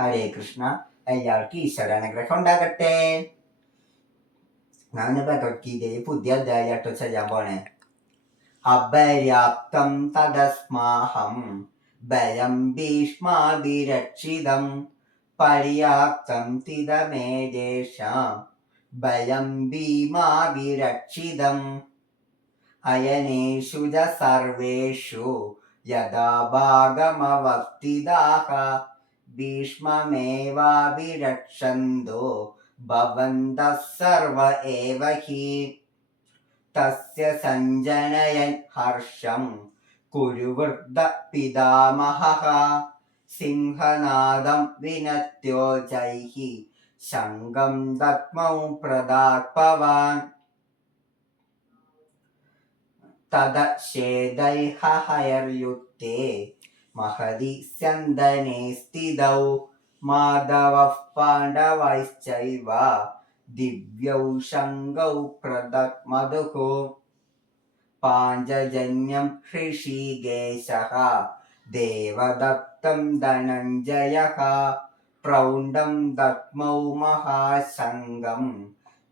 ഹരേ കൃഷ്ണ. എല്ലാവർക്കും ഈശ്വര അനുഗ്രഹം ഉണ്ടാകട്ടെ. ഞാൻ ഭഗവത്ഗീതയിൽ പുതിയ അധ്യായമായിട്ട് ചെയ്യാൻ പോണേ. അപര്യാപ്തം തദസ്മാഹം ഭയം ഭീഷ്മാതിരക്ഷിതം പര്യാപ്തം തിതമേജേഷാം ഭയം ഭീമാതിരക്ഷിതം. അയനേഷു ച സർവേഷു യഥാ ഭാഗമവർത്തിതാഹ ഭീഷ്മമേവാഭിരക്ഷന്തോ ഭവന്തः സർവ ഏവ ഹി. തസ്യ സഞ്ജനയൻ ഹർഷം കുരുവൃദ്ധ പിതാമഹः. സിംഹനാദം വിനത്യോ ജൈः ശങ്കം ദത്മൗ പ്രദാത്പവാൻ തദശേദൈഹയർയുക്തേ महदि स्यन्दने स्थितौ माधवः पाण्डवैश्चैव दिव्यौ शङ्गौ प्रदत् मधुः पाञ्चजन्यं हृशिदेशः देवदत्तं धनञ्जयः प्रौण्डं दत्मौ महाशङ्गं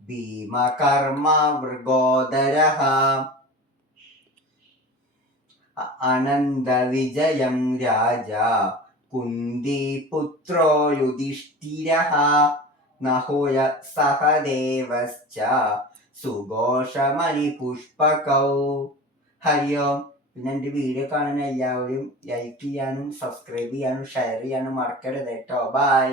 भीमकर्मा मृगोदरः। അനന്തവിജയം രാജ കുന്തിപുത്രോ യുധിഷ്ഠിര നഹോയ സഹദേവശ്ച സുഘോഷമണിപുഷ്പകൗ. ഹരി ഓം. പിന്നെ എന്റെ വീഡിയോ കാണുന്ന എല്ലാവരും ലൈക്ക് ചെയ്യാനും സബ്സ്ക്രൈബ് ചെയ്യാനും ഷെയർ ചെയ്യാനും മറക്കരുത് കേട്ടോ. ബൈ.